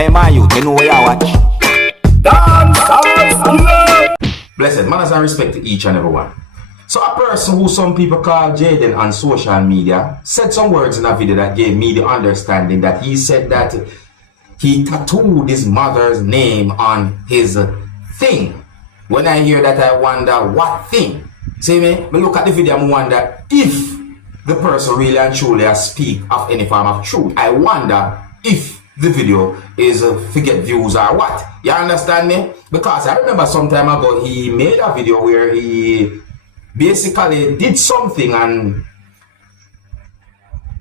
Hey, my youth, you know where you watch? Blessed manners and respect to each and every one. So a person who some people call Jaden on social media said some words in a video that gave me the understanding that he said that he tattooed his mother's name on his thing. When I hear that, I wonder what thing. See me? I look at the video and wonder if the person really and truly speak of any form of truth. I wonder if the video is forget views or what. You understand me? Because I remember some time ago he made a video where he basically did something and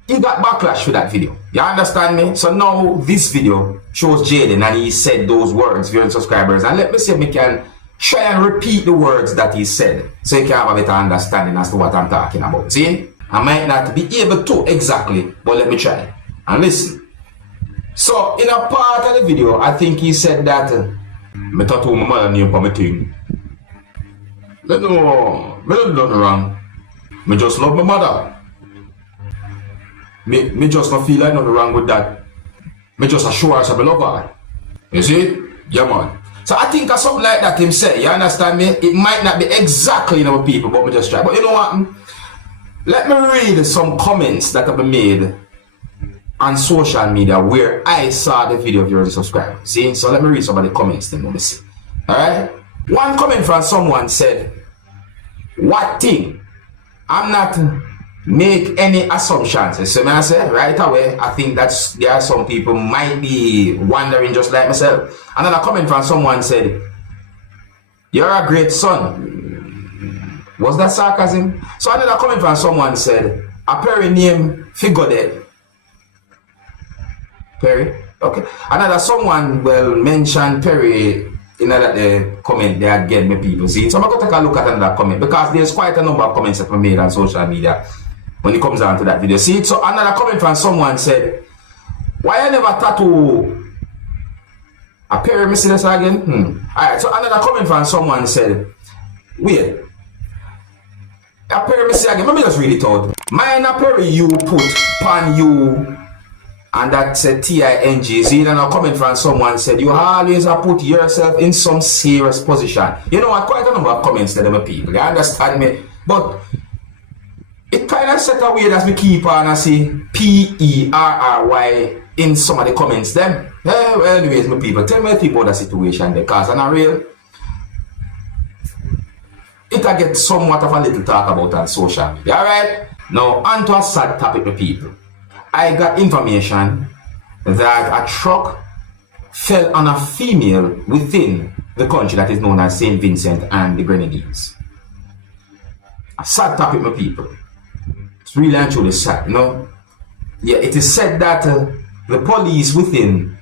he got backlash for that video. You understand me? So now this video shows Jaden and he said those words, viewing subscribers, and let me see if we can try and repeat the words that he said so you can have a better understanding as to what I'm talking about. See? I might not be able to exactly, but let me try and listen. So in a part of the video, I think he said that I tattoo my mother name for my thing. I don't do nothing wrong. I just love my mother. Me just not feel like nothing wrong with that. Me just assure her I love her. You see? Yeah, man. So I think of something like that him say, you understand me? It might not be exactly people, but me just try. But you know what? Let me read some comments that have been made on social media where I saw the video of your subscriber. See? So let me read some of the comments then let me see. Alright? One comment from someone said, what thing? I'm not make any assumptions. So I say right away, I think that's there are some people might be wondering just like myself. Another comment from someone said, you're a great son. Was that sarcasm? So another comment from someone said, a Perry name figure dead. Perry? Okay. Another someone will mention Perry in that comment there again, me people see. So I'm going to take a look at another comment because there's quite a number of comments that were made on social media when it comes down to that video. See, so another comment from someone said, why I never tattoo a Perry? Me see this again? Alright, so another comment from someone said, wait, a Perry me see again, let me just read it out. Mine a Perry you put pan you and that said T-I-N-G. See, then a comment from someone said, you always put yourself in some serious position. You know what, quite a number of comments that them people, you understand me? But it kind of set away as we keep on and say P-E-R-R-Y in some of the comments them. Well, anyways, my people, tell me about the situation because I'm real. It'll get somewhat of a little talk about on social media. Alright? Now, on to a sad topic, my people. I got information that a truck fell on a female within the country that is known as St. Vincent and the Grenadines. A sad topic, my people. It's really and truly sad, you know? Yeah, it is said that the police within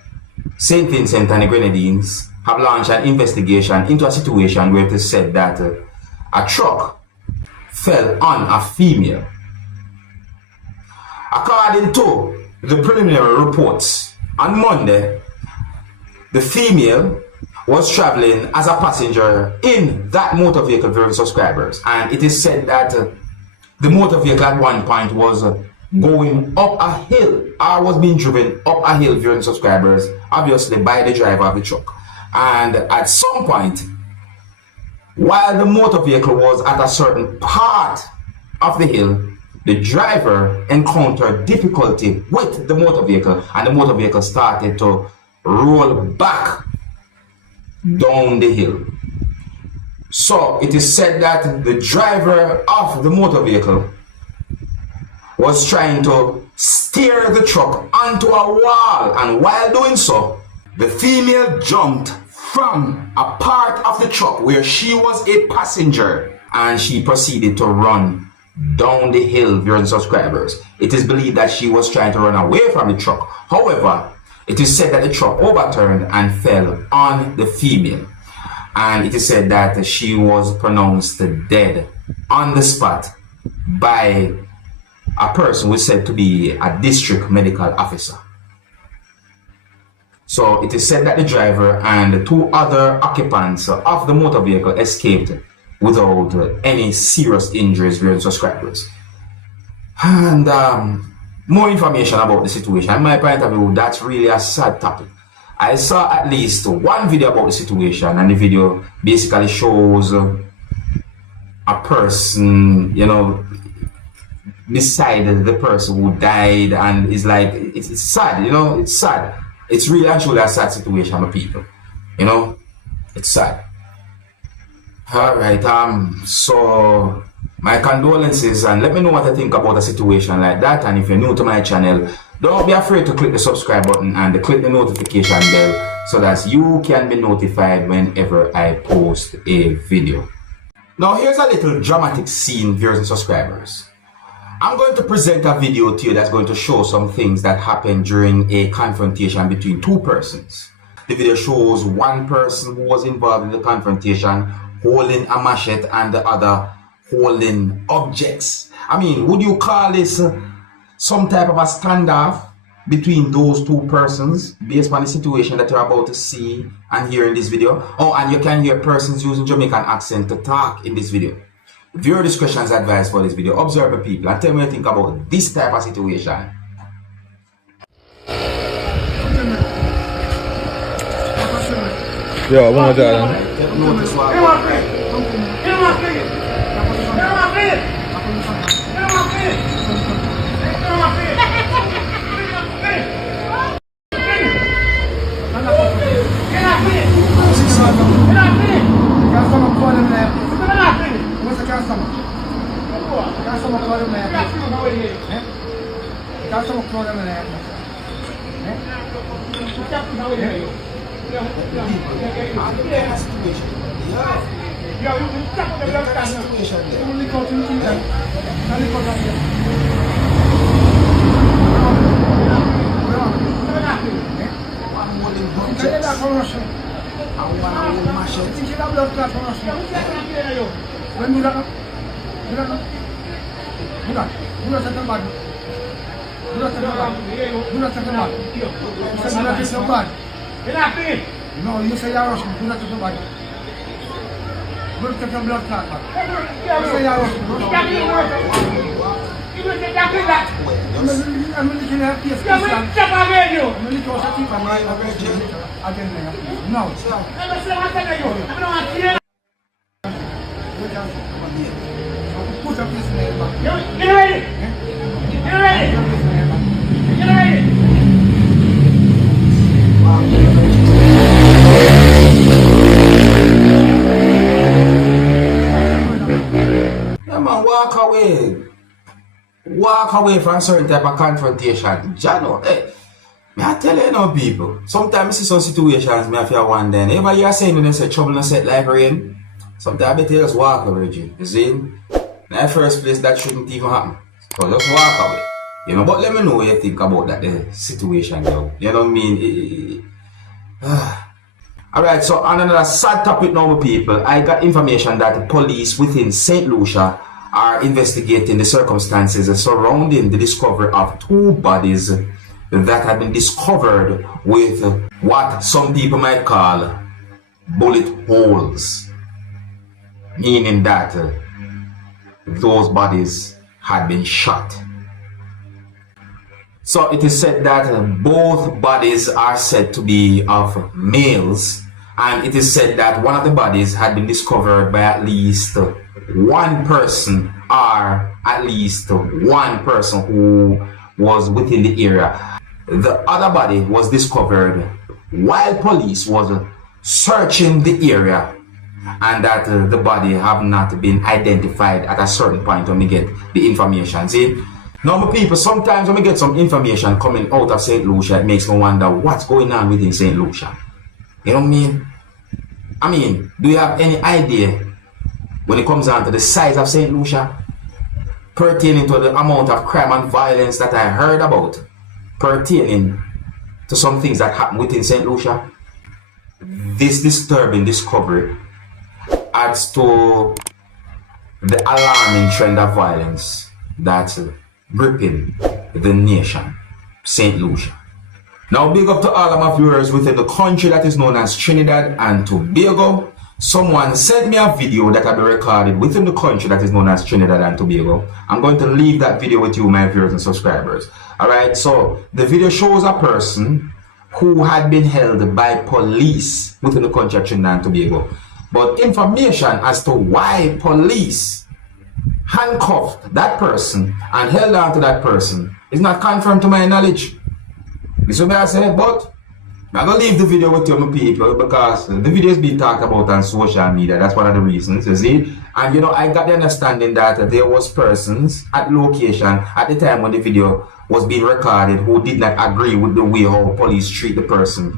St. Vincent and the Grenadines have launched an investigation into a situation where it is said that a truck fell on a female. According to the preliminary reports, on Monday, the female was traveling as a passenger in that motor vehicle for subscribers, and it is said that the motor vehicle at one point was going up a hill, or was being driven up a hill viewing subscribers, obviously by the driver of the truck. And at some point, while the motor vehicle was at a certain part of the hill, the driver encountered difficulty with the motor vehicle and the motor vehicle started to roll back down the hill. So it is said that the driver of the motor vehicle was trying to steer the truck onto a wall, and while doing so, the female jumped from a part of the truck where she was a passenger and she proceeded to run down the hill viewing subscribers. It is believed that she was trying to run away from the truck. However, it is said that the truck overturned and fell on the female. And it is said that she was pronounced dead on the spot by a person who is said to be a district medical officer. So it is said that the driver and the two other occupants of the motor vehicle escaped without any serious injuries viewing subscribers. And more information about the situation, in my point of view, that's really a sad topic. I saw at least one video about the situation, and the video basically shows a person, you know, beside the person who died, and it's like it's sad, you know, it's sad. It's really actually a sad situation for people, you know, it's sad. All right, so my condolences, and let me know what I think about a situation like that. And if you're new to my channel, don't be afraid to click the subscribe button and click the notification bell so that you can be notified whenever I post a video. Now here's a little dramatic scene, viewers and subscribers. I'm going to present a video to you that's going to show some things that happened during a confrontation between two persons. The video shows one person who was involved in the confrontation holding a machete and the other holding objects. I mean, would you call this some type of a standoff between those two persons based on the situation that you're about to see and hear in this video? Oh, and you can hear persons using Jamaican accent to talk in this video. Viewer discretion is advised for this video. Observe the people and tell me what you think about this type of situation. Yo, one more time. Notice what no, you say you're Russian, do not take the body. Go take the blood clot back. You say you're Russian, I'm going to have peace. I'm going to keep my mind again. No. Put up this name back. Get ready! Get ready! Get ready! Yeah, man, walk away from certain type of confrontation. Jano, hey, may I tell you now, people, sometimes I see some situations me I feel one then. Ever you are saying when they say trouble in set like rain, sometimes I better just walk away, you see? In the first place, that shouldn't even happen. So just walk away. You know, but let me know what you think about that the situation now. You know what I mean? Alright, so on another sad topic now, people, I got information that the police within St. Lucia are investigating the circumstances surrounding the discovery of two bodies that have been discovered with what some people might call bullet holes, meaning that those bodies had been shot. So it is said that both bodies are said to be of males, and it is said that one of the bodies had been discovered by at least one person, or at least one person who was within the area. The other body was discovered while police was searching the area, and that the body have not been identified at a certain point when we get the information. See? Now, my people, sometimes when we get some information coming out of St. Lucia, it makes me wonder what's going on within St. Lucia. You know what I mean? I mean, do you have any idea when it comes down to the size of St. Lucia, pertaining to the amount of crime and violence that I heard about, pertaining to some things that happen within St. Lucia? This disturbing discovery adds to the alarming trend of violence that's gripping the nation, St. Lucia. Now, big up to all of my viewers within the country that is known as Trinidad and Tobago. Someone sent me a video that I've been recorded within the country that is known as Trinidad and Tobago. I'm going to leave that video with you, my viewers and subscribers. Alright, so the video shows a person who had been held by police within the country of Trinidad and Tobago. But information as to why police handcuffed that person and held on to that person is not confirmed to my knowledge. This is what I say, but I'm going to leave the video with you, my people, because the video is being talked about on social media. That's one of the reasons, you see. And you know, I got the understanding that there was persons at location at the time when the video was being recorded who did not agree with the way how police treat the person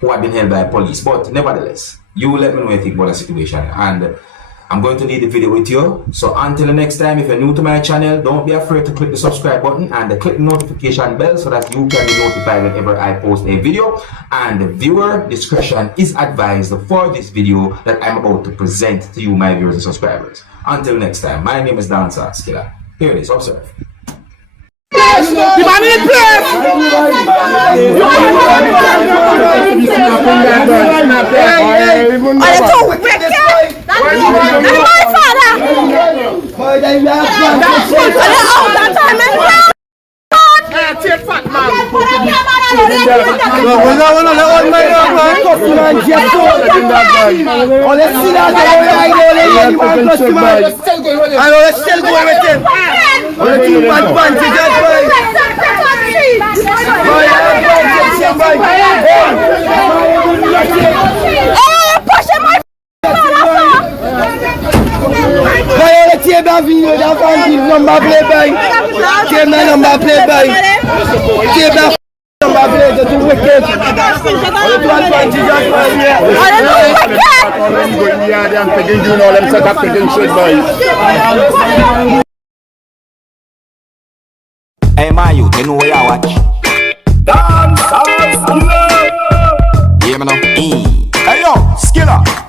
who had been held by police. But nevertheless, you let me know what you think about the situation. And I'm going to leave the video with you. So until the next time, if you're new to my channel, don't be afraid to click the subscribe button and click the notification bell so that you can be notified whenever I post a video. And viewer discretion is advised for this video that I'm about to present to you, my viewers and subscribers. Until next time, my name is Dancer Skiller. Here it is, observe. Hey, my youth, you know where you watch? Dance, Skiller! Yeah, man. Hey, yo, Skiller!